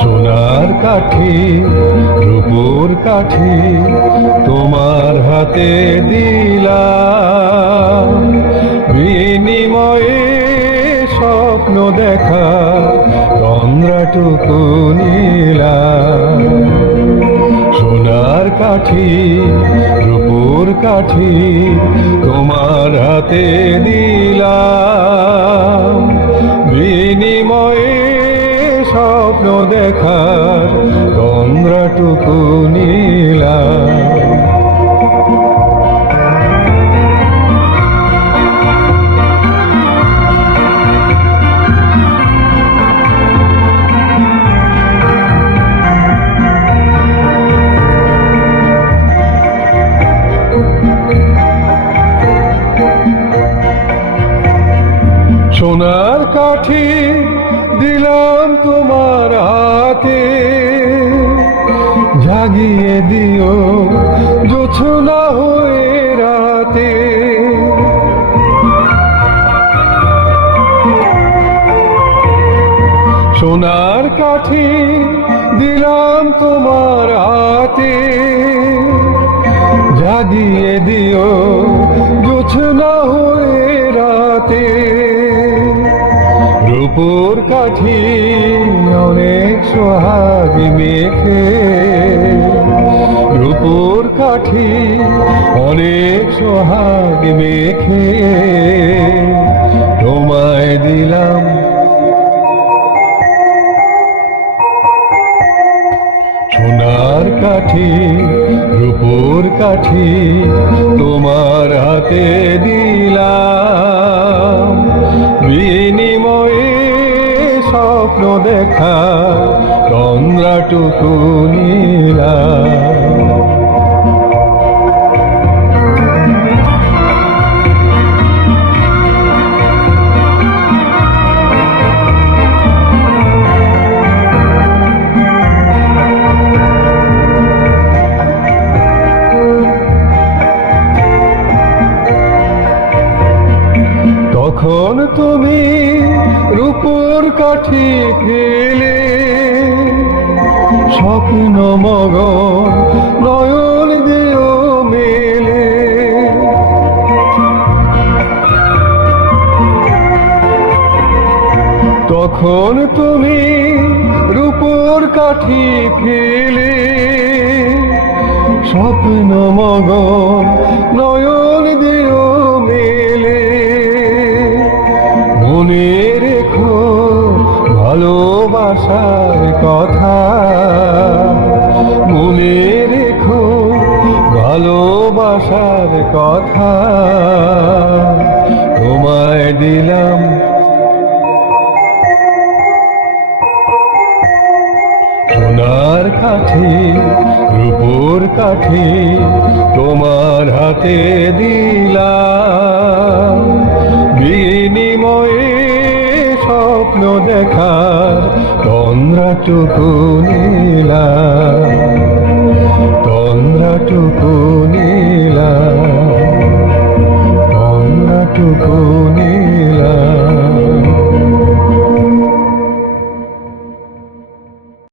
সোনার কাঠি, রূপোর কাঠি তোমার হাতে দিলাম। বিনিময়ে স্বপ্ন দেখা তন্দ্রাটুকু নিলাম। সোনার কাঠি, রূপোর কাঠি তোমার হাতে দিলাম। স্বপ্ন দেখার তন্দ্রাটুকু নিলাম সোনার কাঠি দিলাম তোমার হাতে জাগিয়ে দিও, জোছনা হয়ে রাতে। সোনার কাঠি দিলাম তোমার হাতে। জাগিয়ে দিও, জোছনা হয়ে রাতে। রূপোর কাঠি কাঠি অনেক সোহাগী মেখে তোমায় দিলাম। সোনার কাঠি, রূপোর কাঠি তোমার হাতে দিলাম। বিনিময়ে স্বপ্ন দেখা তন্দ্রাটুকু নিলাম। কাঠি ফেলে। স্বপ্ন, মগন, নয়ন দিও মেলে। তখন তুমি রূপোর কাঠি ফেলে। স্বপ্ন, মগন, নয়ন দিও কথা তোমায় দিলাম। সোনার কাঠি, রূপোর কাঠি তোমার হাতে দিলাম। বিনিময়ে স্বপ্ন দেখার তন্দ্রাটুকু নিলাম। একটু গুণে